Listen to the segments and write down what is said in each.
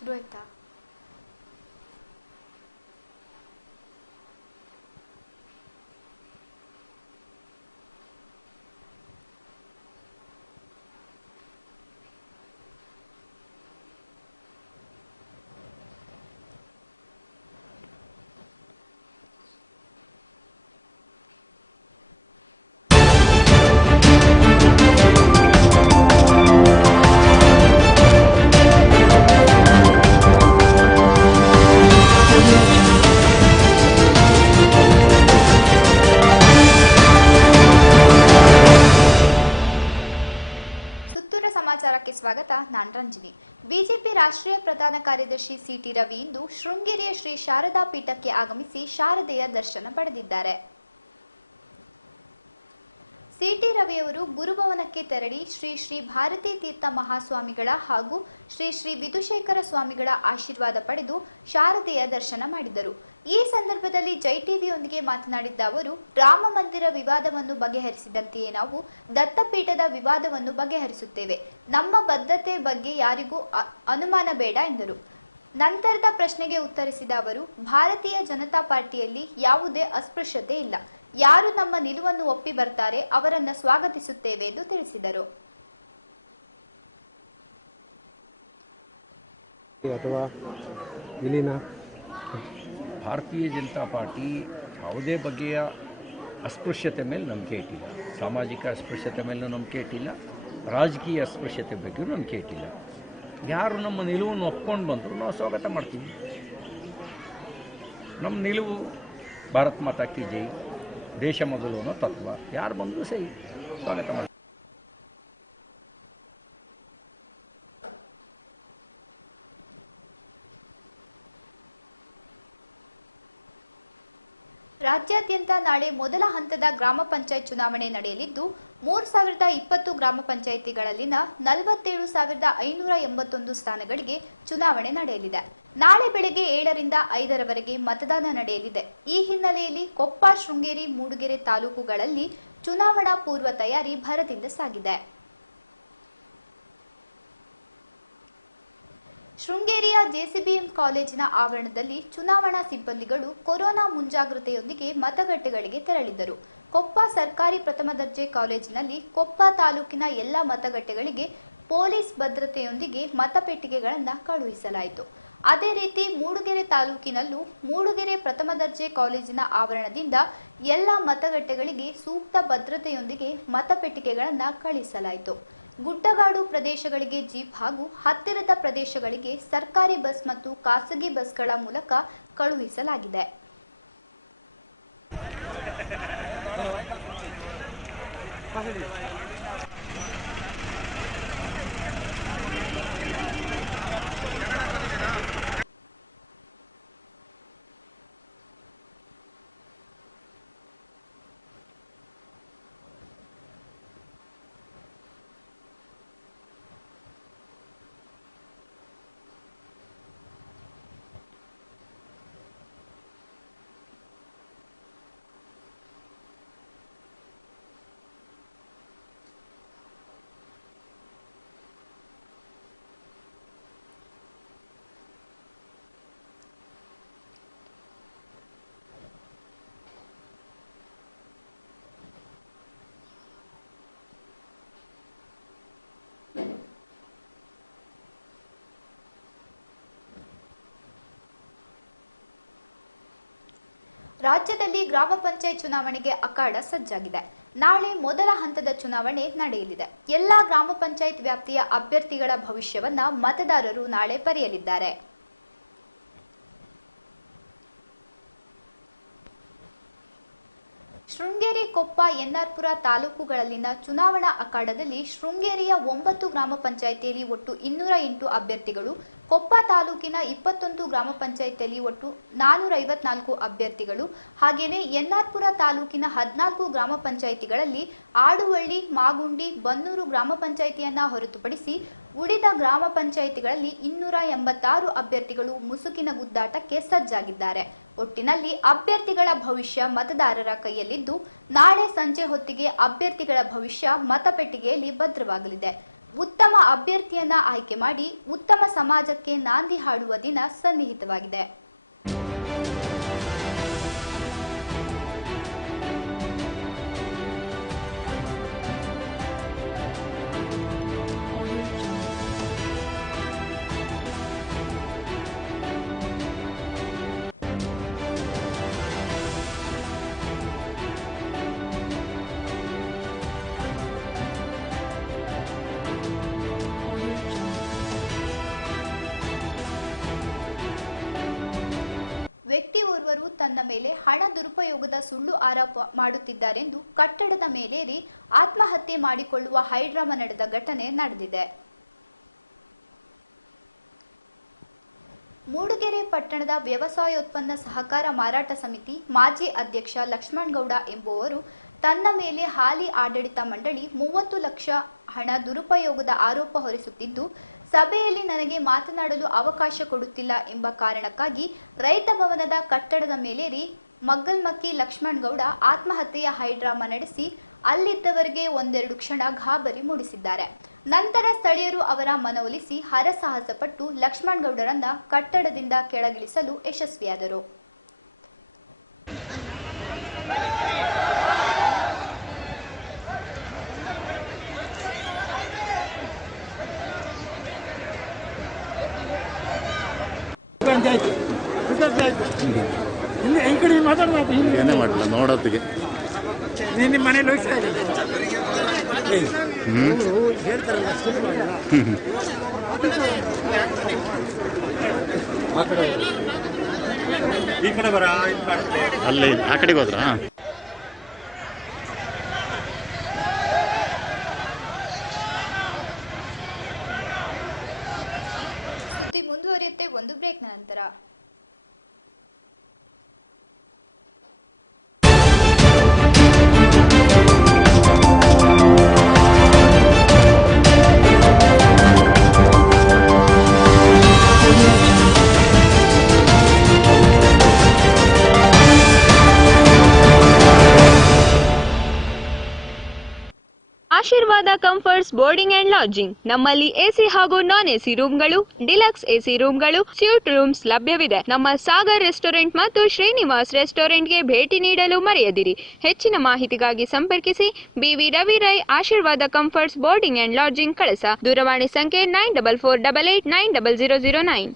ಶುರು ಆಯ್ತಾ ಶಾರದೆಯ ದರ್ಶನ ಪಡೆದಿದ್ದಾರೆ. ಸಿಟಿ ರವಿಯವರು ಗುರುಭವನಕ್ಕೆ ತೆರಳಿ ಶ್ರೀ ಶ್ರೀ ಭಾರತೀ ತೀರ್ಥ ಮಹಾಸ್ವಾಮಿಗಳ ಹಾಗೂ ಶ್ರೀ ಶ್ರೀ ವಿಧುಶೇಖರ ಸ್ವಾಮಿಗಳ ಆಶೀರ್ವಾದ ಪಡೆದು ಶಾರದೆಯ ದರ್ಶನ ಮಾಡಿದರು. ಈ ಸಂದರ್ಭದಲ್ಲಿ ಜೈ ಟಿವಿಯೊಂದಿಗೆ ಮಾತನಾಡಿದ್ದ ಅವರು, ರಾಮ ಮಂದಿರ ವಿವಾದವನ್ನು ಬಗೆಹರಿಸಿದಂತೆಯೇ ನಾವು ದತ್ತಪೀಠದ ವಿವಾದವನ್ನು ಬಗೆಹರಿಸುತ್ತೇವೆ. ನಮ್ಮ ಬದ್ಧತೆ ಬಗ್ಗೆ ಯಾರಿಗೂ ಅನುಮಾನ ಬೇಡ ಎಂದರು. ನಂತರದ ಪ್ರಶ್ನೆಗೆ ಉತ್ತರಿಸಿದ ಅವರು ಭಾರತೀಯ ಜನತಾ ಪಾರ್ಟಿಯಲ್ಲಿ ಯಾವುದೇ ಅಸ್ಪೃಶ್ಯತೆ ಇಲ್ಲ. ಯಾರು ನಮ್ಮ ನಿಲುವನ್ನು ಒಪ್ಪಿ ಬರ್ತಾರೆ ಅವರನ್ನ ಸ್ವಾಗತಿಸುತ್ತೇವೆ ಎಂದು ತಿಳಿಸಿದರು. ಅಥವಾ ವಿಲೀನ ಭಾರತೀಯ ಜನತಾ ಪಾರ್ಟಿ ಯಾವುದೇ ಬಗೆಯ ಅಸ್ಪೃಶ್ಯತೆ ಮೇಲೆ ನಂಬಿಕೆ ಇಟ್ಟಿಲ್ಲ. ಸಾಮಾಜಿಕ ಅಸ್ಪೃಶ್ಯತೆ ಮೇಲೂ ನಂಬಿಕೆ ಇಟ್ಟಿಲ್ಲ. ರಾಜಕೀಯ ಅಸ್ಪೃಶ್ಯತೆ ಬಗ್ಗೆಯೂ ನಂಬಿಕೆ ಇಟ್ಟಿಲ್ಲ. ಯಾರು ನಮ್ಮ ನಿಲುವನ್ನು ಒಪ್ಕೊಂಡು ಬಂದರು ನಾವು ಸ್ವಾಗತ ಮಾಡ್ತೀವಿ. ನಮ್ಮ ನಿಲುವು ಭಾರತ್ ಮಾತಾ ಕಿ ಜೈ, ದೇಶ ಮೊದಲು ಅನ್ನೋ ತತ್ವ. ಯಾರು ಬಂದರೂ ಸರಿ, ಸ್ವಾಗತ ಮಾಡ್ತೀವಿ. ರಾಜ್ಯಾದ್ಯಂತ ನಾಳೆ ಮೊದಲ ಹಂತದ ಗ್ರಾಮ ಪಂಚಾಯತ್ ಚುನಾವಣೆ ನಡೆಯಲಿದ್ದು, ಮೂರ್ ಸಾವಿರದ ಇಪ್ಪತ್ತು ಗ್ರಾಮ ಪಂಚಾಯಿತಿಗಳಲ್ಲಿನ ನಲವತ್ತೇಳು ಸಾವಿರದ ಐನೂರ ಎಂಬತ್ತೊಂದು ಸ್ಥಾನಗಳಿಗೆ ಚುನಾವಣೆ ನಡೆಯಲಿದೆ. ನಾಳೆ ಬೆಳಗ್ಗೆ ಏಳರಿಂದ ಐದರವರೆಗೆ ಮತದಾನ ನಡೆಯಲಿದೆ. ಈ ಹಿನ್ನೆಲೆಯಲ್ಲಿ ಕೊಪ್ಪ, ಶೃಂಗೇರಿ, ಮೂಡಿಗೆರೆ ತಾಲೂಕುಗಳಲ್ಲಿ ಚುನಾವಣಾ ಪೂರ್ವ ತಯಾರಿ ಭರದಿಂದ ಸಾಗಿದೆ. ಶೃಂಗೇರಿಯ ಜೆಸಿಬಿಎಂ ಕಾಲೇಜಿನ ಆವರಣದಲ್ಲಿ ಚುನಾವಣಾ ಸಿಬ್ಬಂದಿಗಳು ಕೊರೋನಾ ಮುಂಜಾಗ್ರತೆಯೊಂದಿಗೆ ಮತಗಟ್ಟೆಗಳಿಗೆ ತೆರಳಿದರು ಕೊಪ್ಪ ಸರ್ಕಾರಿ ಪ್ರಥಮ ದರ್ಜೆ ಕಾಲೇಜಿನಲ್ಲಿ ಕೊಪ್ಪ ತಾಲೂಕಿನ ಎಲ್ಲ ಮತಗಟ್ಟೆಗಳಿಗೆ ಪೊಲೀಸ್ ಭದ್ರತೆಯೊಂದಿಗೆ ಮತಪೆಟ್ಟಿಗೆಗಳನ್ನು ಕಳುಹಿಸಲಾಯಿತು. ಅದೇ ರೀತಿ ಮೂಡುಗೆರೆ ತಾಲೂಕಿನಲ್ಲೂ ಮೂಡುಗೆರೆ ಪ್ರಥಮ ದರ್ಜೆ ಕಾಲೇಜಿನ ಆವರಣದಿಂದ ಎಲ್ಲ ಮತಗಟ್ಟೆಗಳಿಗೆ ಸೂಕ್ತ ಭದ್ರತೆಯೊಂದಿಗೆ ಮತಪೆಟ್ಟಿಗೆಗಳನ್ನು ಕಳಿಸಲಾಯಿತು ಗುಡ್ಡಗಾಡು ಪ್ರದೇಶಗಳಿಗೆ ಜೀಪ್ ಹಾಗೂ ಹತ್ತಿರದ ಪ್ರದೇಶಗಳಿಗೆ ಸರ್ಕಾರಿ ಬಸ್ ಮತ್ತು ಖಾಸಗಿ ಬಸ್ಗಳ ಮೂಲಕ ಕಳುಹಿಸಲಾಗಿದೆ. ರಾಜ್ಯದಲ್ಲಿ ಗ್ರಾಮ ಪಂಚಾಯತ್ ಚುನಾವಣೆಗೆ ಅಖಾಡ ಸಜ್ಜಾಗಿದೆ. ನಾಳೆ ಮೊದಲ ಹಂತದ ಚುನಾವಣೆ ನಡೆಯಲಿದೆ. ಎಲ್ಲಾ ಗ್ರಾಮ ಪಂಚಾಯತ್ ವ್ಯಾಪ್ತಿಯ ಅಭ್ಯರ್ಥಿಗಳ ಭವಿಷ್ಯವನ್ನ ಮತದಾರರು ನಾಳೆ ಬರೆಯಲಿದ್ದಾರೆ. ಶೃಂಗೇರಿ ಕೊಪ್ಪ ಎನ್ಆರ್ಪುರ ತಾಲೂಕುಗಳಲ್ಲಿನ ಚುನಾವಣಾ ಅಖಾಡದಲ್ಲಿ ಶೃಂಗೇರಿಯ ಒಂಬತ್ತು ಗ್ರಾಮ ಪಂಚಾಯಿತಿಯಲ್ಲಿ ಒಟ್ಟು ಇನ್ನೂರ ಎಂಟು ಅಭ್ಯರ್ಥಿಗಳು, ಕೊಪ್ಪ ತಾಲೂಕಿನ ಇಪ್ಪತ್ತೊಂದು ಗ್ರಾಮ ಪಂಚಾಯಿತಿಯಲ್ಲಿ ಒಟ್ಟು ನಾನೂರ ಐವತ್ನಾಲ್ಕು ಅಭ್ಯರ್ಥಿಗಳು ಹಾಗೆಯೇ ಎನ್ಆರ್ಪುರ ತಾಲೂಕಿನ ಹದಿನಾಲ್ಕು ಗ್ರಾಮ ಪಂಚಾಯಿತಿಗಳಲ್ಲಿ ಆಡುವಳ್ಳಿ ಮಾಗುಂಡಿ, ಬನ್ನೂರು ಗ್ರಾಮ ಪಂಚಾಯಿತಿಯನ್ನ ಹೊರತುಪಡಿಸಿ ಉಳಿದ ಗ್ರಾಮ ಪಂಚಾಯಿತಿಗಳಲ್ಲಿ ಇನ್ನೂರ ಎಂಬತ್ತಾರು ಅಭ್ಯರ್ಥಿಗಳು ಮುಸುಕಿನ ಗುದ್ದಾಟಕ್ಕೆ ಸಜ್ಜಾಗಿದ್ದಾರೆ. ಒಟ್ಟಿನಲ್ಲಿ ಅಭ್ಯರ್ಥಿಗಳ ಭವಿಷ್ಯ ಮತದಾರರ ಕೈಯಲ್ಲಿದ್ದು, ನಾಳೆ ಸಂಜೆ ಹೊತ್ತಿಗೆ ಅಭ್ಯರ್ಥಿಗಳ ಭವಿಷ್ಯ ಮತಪೆಟ್ಟಿಗೆಯಲ್ಲಿ ಭದ್ರವಾಗಲಿದೆ. ಉತ್ತಮ ಅಭ್ಯರ್ಥಿಯನ್ನ ಆಯ್ಕೆ ಮಾಡಿ, ಉತ್ತಮ ಸಮಾಜಕ್ಕೆ ನಾಂದಿ ಹಾಡುವ ದಿನ ಸನ್ನಿಹಿತವಾಗಿದೆ. ಮೇಲೆ ಹಣ ದುರುಪಯೋಗದ ಸುಳ್ಳು ಆರೋಪ ಮಾಡುತ್ತಿದ್ದಾರೆಂದು ಕಟ್ಟಡದ ಮೇಲೇರಿ ಆತ್ಮಹತ್ಯೆ ಮಾಡಿಕೊಳ್ಳುವ ಹೈಡ್ರಾಮಾ ನಡೆದ ಘಟನೆ ನಡೆದಿದೆ. ಮೂಡಿಗೆರೆ ಪಟ್ಟಣದ ವ್ಯವಸಾಯೋತ್ಪನ್ನ ಸಹಕಾರ ಮಾರಾಟ ಸಮಿತಿ ಮಾಜಿ ಅಧ್ಯಕ್ಷ ಲಕ್ಷ್ಮಣಗೌಡ ಎಂಬುವರು ತನ್ನ ಮೇಲೆ ಹಾಲಿ ಆಡಳಿತ ಮಂಡಳಿ ಮೂವತ್ತು ಲಕ್ಷ ಹಣ ದುರುಪಯೋಗದ ಆರೋಪ ಹೊರಿಸುತ್ತಿದ್ದು ಸಭೆಯಲ್ಲಿ ನನಗೆ ಮಾತನಾಡಲು ಅವಕಾಶ ಕೊಡುತ್ತಿಲ್ಲ ಎಂಬ ಕಾರಣಕ್ಕಾಗಿ ರೈತ ಭವನದ ಕಟ್ಟಡದ ಮೇಲೇರಿ ಮಗ್ಗಲ್ಮಕ್ಕಿ ಲಕ್ಷ್ಮಣ್ ಗೌಡ ಆತ್ಮಹತ್ಯೆಯ ಹೈಡ್ರಾಮಾ ನಡೆಸಿ ಅಲ್ಲಿದ್ದವರಿಗೆ ಒಂದೆರಡು ಕ್ಷಣ ಗಾಬರಿ ಮೂಡಿಸಿದ್ದಾರೆ. ನಂತರ ಸ್ಥಳೀಯರು ಅವರ ಮನವೊಲಿಸಿ ಹರಸಾಹಸ ಪಟ್ಟು ಲಕ್ಷ್ಮಣ್ ಗೌಡರನ್ನ ಕಟ್ಟಡದಿಂದ ಕೆಳಗಿಳಿಸಲು ಯಶಸ್ವಿಯಾದರು. ಈ ಕಡೆ ಏನೇ ಮಾಡಲ್ಲ ನೋಡೋತ್ತಿಗೆ. ನೀನು ನಿಮ್ಮ ಮನೇಲಿ ಹೋಗ್ತಾ ಹೇಳ್ತಾರಲ್ಲ ಸುಳ್ಳು ಈ ಕಡೆ ಬರ ಅಲ್ಲಿ ಆ ಕಡೆಗೆ ಹೋದ್ರಾ? ಕಂಫರ್ಟ್ಸ್ ಬೋರ್ಡಿಂಗ್ ಅಂಡ್ ಲಾಡ್ಜಿಂಗ್ ನಮ್ಮಲ್ಲಿ ಎಸಿ ಹಾಗೂ ನಾನ್ ಎಸಿ ರೂಮ್ಗಳು ಡಿಲಕ್ಸ್ ಎಸಿ ರೂಮ್ಗಳು ಸ್ಯೂಟ್ ರೂಮ್ಸ್ ಲಭ್ಯವಿದೆ. ನಮ್ಮ ಸಾಗರ್ ರೆಸ್ಟೋರೆಂಟ್ ಮತ್ತು ಶ್ರೀನಿವಾಸ್ ರೆಸ್ಟೋರೆಂಟ್ಗೆ ಭೇಟಿ ನೀಡಲು ಮರೆಯದಿರಿ. ಹೆಚ್ಚಿನ ಮಾಹಿತಿಗಾಗಿ ಸಂಪರ್ಕಿಸಿ. B V Ravi Rai, Ashirwad comforts boarding and lodging Kalasa. ದೂರವಾಣಿ ಸಂಖ್ಯೆ nine double four double eight nine double zero zero nine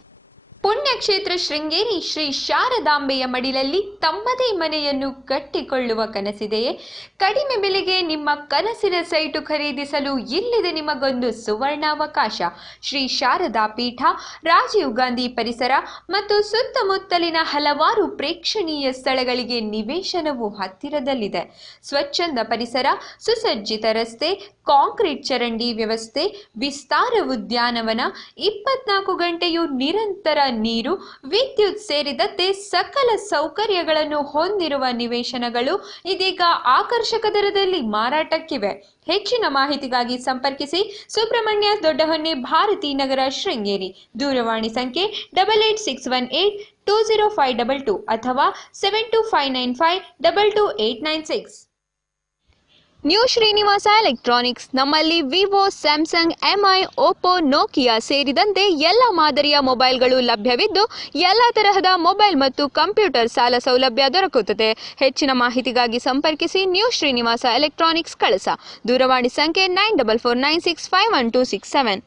ಪುಣ್ಯಕ್ಷೇತ್ರ Sringeri Shri ಶಾರದಾಂಬೆಯ ಮಡಿಲಲ್ಲಿ ತಮ್ಮದೇ ಮನೆಯನ್ನು ಕಟ್ಟಿಕೊಳ್ಳುವ ಕನಸಿದೆಯೇ? ಕಡಿಮೆ ಬೆಲೆಗೆ ನಿಮ್ಮ ಕನಸಿನ ಸೈಟು ಖರೀದಿಸಲು ಇಲ್ಲಿದೆ ನಿಮಗೊಂದು ಸುವರ್ಣಾವಕಾಶ. ಶ್ರೀ ಶಾರದಾ ಪೀಠ, ರಾಜೀವ್ ಗಾಂಧಿ ಪರಿಸರ ಮತ್ತು ಸುತ್ತಮುತ್ತಲಿನ ಹಲವಾರು ಪ್ರೇಕ್ಷಣೀಯ ಸ್ಥಳಗಳಿಗೆ ನಿವೇಶನವು ಹತ್ತಿರದಲ್ಲಿದೆ. ಸ್ವಚ್ಛಂದ ಪರಿಸರ, ಸುಸಜ್ಜಿತ ರಸ್ತೆ ಕಾಂಕ್ರೀಟ್ ಚರಂಡಿ ವ್ಯವಸ್ಥೆ, ವಿಸ್ತಾರ ಉದ್ಯಾನವನ, ಇಪ್ಪತ್ನಾಲ್ಕು ಗಂಟೆಯೂ ನಿರಂತರ ನೀರು, ವಿದ್ಯುತ್ ಸೇರಿದಂತೆ ಸಕಲ ಸೌಕರ್ಯಗಳನ್ನು ಹೊಂದಿರುವ ನಿವೇಶನಗಳು ಇದೀಗ ಆಕರ್ಷಕ ದರದಲ್ಲಿ ಮಾರಾಟಕ್ಕಿವೆ. ಹೆಚ್ಚಿನ ಮಾಹಿತಿಗಾಗಿ ಸಂಪರ್ಕಿಸಿ ಸುಬ್ರಹ್ಮಣ್ಯ ದೊಡ್ಡಹೊನ್ನೆ ಭಾರತಿ ನಗರ ಶೃಂಗೇರಿ. ದೂರವಾಣಿ ಸಂಖ್ಯೆ double eight six one eight two zero five double two ಅಥವಾ seven two five nine five double two eight nine six. New Srinivasa electronics ನಮ್ಮಲ್ಲಿ Vivo Samsung MI Oppo Nokia ಸೇರಿದಂತೆ ಎಲ್ಲ ಮಾದರಿಯ ಮೊಬೈಲ್ಗಳು ಲಭ್ಯವಿದ್ದು ಎಲ್ಲ ತರಹದ ಮೊಬೈಲ್ ಮತ್ತು ಕಂಪ್ಯೂಟರ್ ಸಾಲ ಸೌಲಭ್ಯ ದೊರಕುತ್ತದೆ. ಹೆಚ್ಚಿನ ಮಾಹಿತಿಗಾಗಿ ಸಂಪರ್ಕಿಸಿ ನ್ಯೂ ಶ್ರೀನಿವಾಸ ಎಲೆಕ್ಟ್ರಾನಿಕ್ಸ್ ಕಳಸ. ದೂರವಾಣಿ ಸಂಖ್ಯೆ nine double four nine six five one two six seven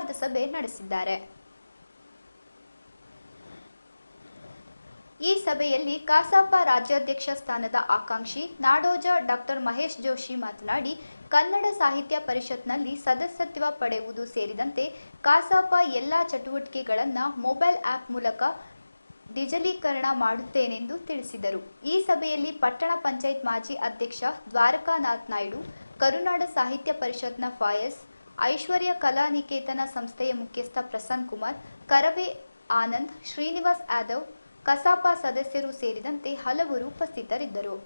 ಸೌಹಾರ್ದ ಸಭೆ ನಡೆಸಿದ್ದಾರೆ. ಈ ಸಭೆಯಲ್ಲಿ ಕಸಾಪ ರಾಜ್ಯಾಧ್ಯಕ್ಷ ಸ್ಥಾನದ ಆಕಾಂಕ್ಷಿ ನಾಡೋಜ ಡಾಕ್ಟರ್ ಮಹೇಶ್ ಜೋಶಿ ಮಾತನಾಡಿ, ಕನ್ನಡ ಸಾಹಿತ್ಯ ಪರಿಷತ್ನಲ್ಲಿ ಸದಸ್ಯತ್ವ ಪಡೆಯುವುದು ಸೇರಿದಂತೆ ಕಸಾಪ ಎಲ್ಲ ಚಟುವಟಿಕೆಗಳನ್ನು ಮೊಬೈಲ್ ಆಪ್ ಮೂಲಕ ಡಿಜಲೀಕರಣ ಮಾಡುತ್ತೇನೆಂದು ತಿಳಿಸಿದರು. ಈ ಸಭೆಯಲ್ಲಿ ಪಟ್ಟಣ ಪಂಚಾಯತ್ ಮಾಜಿ ಅಧ್ಯಕ್ಷ ದ್ವಾರಕಾನಾಥ್ ನಾಯ್ಡು, ಕರುನಾಡ ಸಾಹಿತ್ಯ ಪರಿಷತ್ನ ಫಾಯಸ್ ಐಶ್ವರ್ಯ ಕಲಾ ನಿಕೇತನ ಸಂಸ್ಥೆಯ ಮುಖ್ಯಸ್ಥ ಪ್ರಸನ್ನ ಕುಮಾರ್, ಕರವೇ ಆನಂದ್, ಶ್ರೀನಿವಾಸ್ ಯಾದವ್, ಕಸಾಪ ಸದಸ್ಯರು ಸೇರಿದಂತೆ ಹಲವರು ಉಪಸ್ಥಿತರಿದ್ದರು.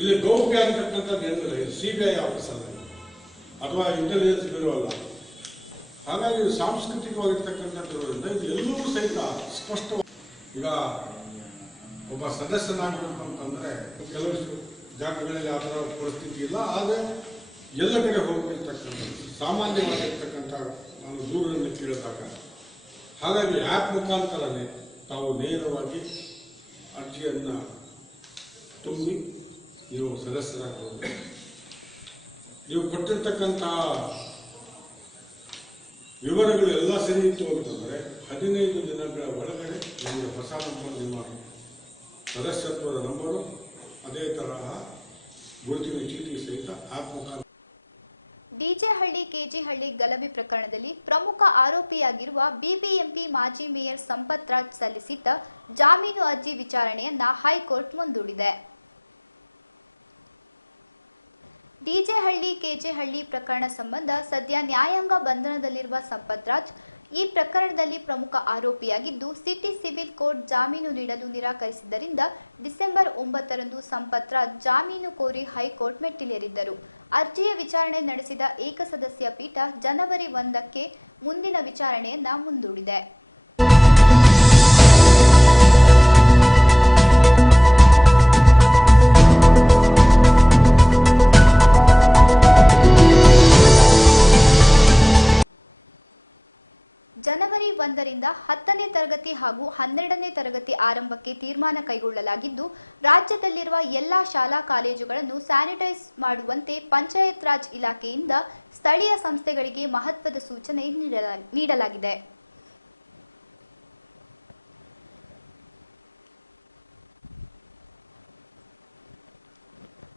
ಇಲ್ಲಿ ಗೌಪ್ಯ ಏನಿಲ್ಲ ಇದು ಸಿ ಬಿ ಐ ಆಫೀಸ್ ಅಲ್ಲ ಅಥವಾ ಇಂಟೆಲಿಜೆನ್ಸ್ ಬ್ಯೂರೋ ಅಲ್ಲ. ಹಾಗಾಗಿ ಸಾಂಸ್ಕೃತಿಕವಾಗಿರ್ತಕ್ಕಂಥದ್ದು ಎಲ್ಲವೂ ಸಹಿತ ಸ್ಪಷ್ಟ ಈಗ ಒಬ್ಬ ಸದಸ್ಯನಾಗಬೇಕು ಅಂತಂದ್ರೆ ಕೆಲವು ಜಾಗಗಳಲ್ಲಿ ಆ ಥರ ಪರಿಸ್ಥಿತಿ ಇಲ್ಲ. ಆದರೆ ಎಲ್ಲ ಕಡೆ ಹೋಗಿರ್ತಕ್ಕಂಥದ್ದು ಸಾಮಾನ್ಯವಾಗಿರ್ತಕ್ಕಂಥ ನಾನು ದೂರನ್ನು ಕೇಳಿದಾಗ, ಹಾಗಾಗಿ ಆ್ಯಪ್ ಮುಖಾಂತರನೇ ತಾವು ನೇರವಾಗಿ ಅರ್ಜಿಯನ್ನು ತುಂಬಿ ನೀವು ಸದಸ್ಯರಾಗಬಹುದು. ನೀವು ಕೊಟ್ಟಿರ್ತಕ್ಕಂಥ ವಿವರಗಳು ಎಲ್ಲ ಸರಿ ಇತ್ತು ಅಂತಂದರೆ ಹದಿನೈದು ದಿನಗಳ ಒಳಗಡೆ ನಿಮಗೆ ಹೊಸ ನಂಬರ್ ನಿಮ್ಮ ಸದಸ್ಯತ್ವದ ನಂಬರು ಅದೇ ತರಹ ಗುರುತಿನ ಚೀಟಿ ಸಹಿತ ಆ್ಯಪ್ ಮುಖಾಂತರ ಡಿಜೆಹಳ್ಳಿ ಕೆಜಿಹಳ್ಳಿ ಗಲಭೆ ಪ್ರಕರಣದಲ್ಲಿ ಪ್ರಮುಖ ಆರೋಪಿಯಾಗಿರುವ ಬಿಬಿಎಂಪಿ ಮಾಜಿ ಮೇಯರ್ ಸಂಪತ್ ರಾಜ್ ಸಲ್ಲಿಸಿದ್ದ ಜಾಮೀನು ಅರ್ಜಿ ವಿಚಾರಣೆಯನ್ನ ಹೈಕೋರ್ಟ್ ಮುಂದೂಡಿದೆ. ಡಿಜೆಹಳ್ಳಿ ಕೆಜೆಹಳ್ಳಿ ಪ್ರಕರಣ ಸಂಬಂಧ ಸದ್ಯ ನ್ಯಾಯಾಂಗ ಬಂಧನದಲ್ಲಿರುವ ಸಂಪತ್ ರಾಜ್ ಈ ಪ್ರಕರಣದಲ್ಲಿ ಪ್ರಮುಖ ಆರೋಪಿಯಾಗಿದ್ದು, ಸಿಟಿ ಸಿವಿಲ್ ಕೋರ್ಟ್ ಜಾಮೀನು ನೀಡಲು ನಿರಾಕರಿಸಿದ್ದರಿಂದ ಡಿಸೆಂಬರ್ ಒಂಬತ್ತರಂದು ಸಂಪತ್ರ ಜಾಮೀನು ಕೋರಿ ಹೈಕೋರ್ಟ್ ಮೆಟ್ಟಿಲೇರಿದ್ದರು. ಅರ್ಜಿಯ ವಿಚಾರಣೆ ನಡೆಸಿದ ಏಕಸದಸ್ಯ ಪೀಠ ಜನವರಿ ಒಂದಕ್ಕೆ ಮುಂದಿನ ವಿಚಾರಣೆಯನ್ನ ಮುಂದೂಡಿದೆ. ಒಂದರಿಂದ ಹತ್ತನೇ ತರಗತಿ ಹಾಗೂ ಹನ್ನೆರಡನೇ ತರಗತಿ ಆರಂಭಕ್ಕೆ ತೀರ್ಮಾನ ಕೈಗೊಳ್ಳಲಾಗಿದ್ದು, ರಾಜ್ಯದಲ್ಲಿರುವ ಎಲ್ಲಾ ಶಾಲಾ ಕಾಲೇಜುಗಳನ್ನು ಸ್ಯಾನಿಟೈಸ್ ಮಾಡುವಂತೆ ಪಂಚಾಯತ್ ರಾಜ್ ಇಲಾಖೆಯಿಂದ ಸ್ಥಳೀಯ ಸಂಸ್ಥೆಗಳಿಗೆ ಮಹತ್ವದ ಸೂಚನೆ ನೀಡಲಾ- ನೀಡಲಾಗಿದೆ.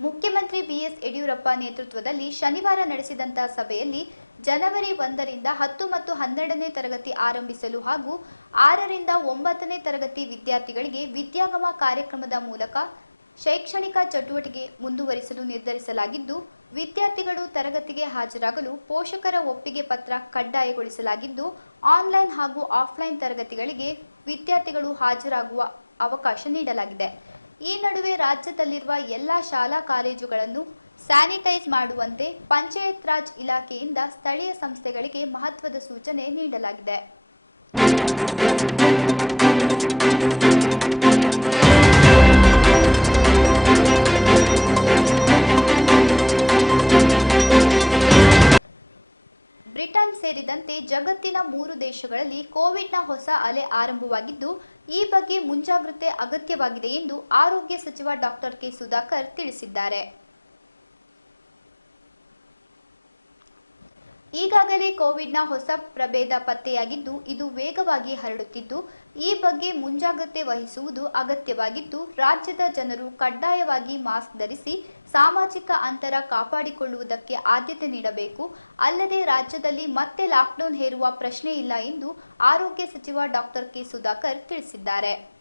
ಮುಖ್ಯಮಂತ್ರಿ ಬಿಎಸ್ ಯಡಿಯೂರಪ್ಪ ನೇತೃತ್ವದಲ್ಲಿ ಶನಿವಾರ ನಡೆಸಿದಂತಹ ಸಭೆಯಲ್ಲಿ ಜನವರಿ ಒಂದರಿಂದ ಹತ್ತು ಮತ್ತು ಹನ್ನೆರಡನೇ ತರಗತಿ ಆರಂಭಿಸಲು ಹಾಗೂ ಆರರಿಂದ ಒಂಬತ್ತನೇ ತರಗತಿ ವಿದ್ಯಾರ್ಥಿಗಳಿಗೆ ವಿದ್ಯಾಗಮ ಕಾರ್ಯಕ್ರಮದ ಮೂಲಕ ಶೈಕ್ಷಣಿಕ ಚಟುವಟಿಕೆ ಮುಂದುವರಿಸಲು ನಿರ್ಧರಿಸಲಾಗಿದ್ದು, ವಿದ್ಯಾರ್ಥಿಗಳು ತರಗತಿಗೆ ಹಾಜರಾಗಲು ಪೋಷಕರ ಒಪ್ಪಿಗೆ ಪತ್ರ ಕಡ್ಡಾಯಗೊಳಿಸಲಾಗಿದ್ದು, ಆನ್ಲೈನ್ ಹಾಗೂ ಆಫ್ಲೈನ್ ತರಗತಿಗಳಿಗೆ ವಿದ್ಯಾರ್ಥಿಗಳು ಹಾಜರಾಗುವ ಅವಕಾಶ ನೀಡಲಾಗಿದೆ. ಈ ನಡುವೆ ರಾಜ್ಯದಲ್ಲಿರುವ ಎಲ್ಲಾ ಶಾಲಾ ಕಾಲೇಜುಗಳನ್ನು ಸ್ಯಾನಿಟೈಸ್ ಮಾಡುವಂತೆ ಪಂಚಾಯತ್ ರಾಜ್ ಇಲಾಖೆಯಿಂದ ಸ್ಥಳೀಯ ಸಂಸ್ಥೆಗಳಿಗೆ ಮಹತ್ವದ ಸೂಚನೆ ನೀಡಲಾಗಿದೆ. ಬ್ರಿಟನ್ ಸೇರಿದಂತೆ ಜಗತ್ತಿನ ಮೂರು ದೇಶಗಳಲ್ಲಿ ಕೋವಿಡ್ನ ಹೊಸ ಅಲೆ ಆರಂಭವಾಗಿದ್ದು, ಈ ಬಗ್ಗೆ ಮುಂಜಾಗ್ರತೆ ಅಗತ್ಯವಾಗಿದೆ ಎಂದು ಆರೋಗ್ಯ ಸಚಿವ ಡಾಕ್ಟರ್ ಕೆ ಸುಧಾಕರ್ ತಿಳಿಸಿದ್ದಾರೆ. ಈಗಾಗಲೇ ಕೋವಿಡ್ನ ಹೊಸ ಪ್ರಭೇದ ಪತ್ತೆಯಾಗಿದ್ದು, ಇದು ವೇಗವಾಗಿ ಹರಡುತ್ತಿದ್ದು, ಈ ಬಗ್ಗೆ ಮುಂಜಾಗ್ರತೆ ವಹಿಸುವುದು ಅಗತ್ಯವಾಗಿದ್ದು, ರಾಜ್ಯದ ಜನರು ಕಡ್ಡಾಯವಾಗಿ ಮಾಸ್ಕ್ ಧರಿಸಿ ಸಾಮಾಜಿಕ ಅಂತರ ಕಾಪಾಡಿಕೊಳ್ಳುವುದಕ್ಕೆ ಆದ್ಯತೆ ನೀಡಬೇಕು. ಅಲ್ಲದೆ ರಾಜ್ಯದಲ್ಲಿ ಮತ್ತೆ ಲಾಕ್ಡೌನ್ ಹೇರುವ ಪ್ರಶ್ನೆ ಇಲ್ಲ ಎಂದು ಆರೋಗ್ಯ ಸಚಿವ ಡಾಕ್ಟರ್ ಕೆ ಸುಧಾಕರ್ ತಿಳಿಸಿದ್ದಾರೆ.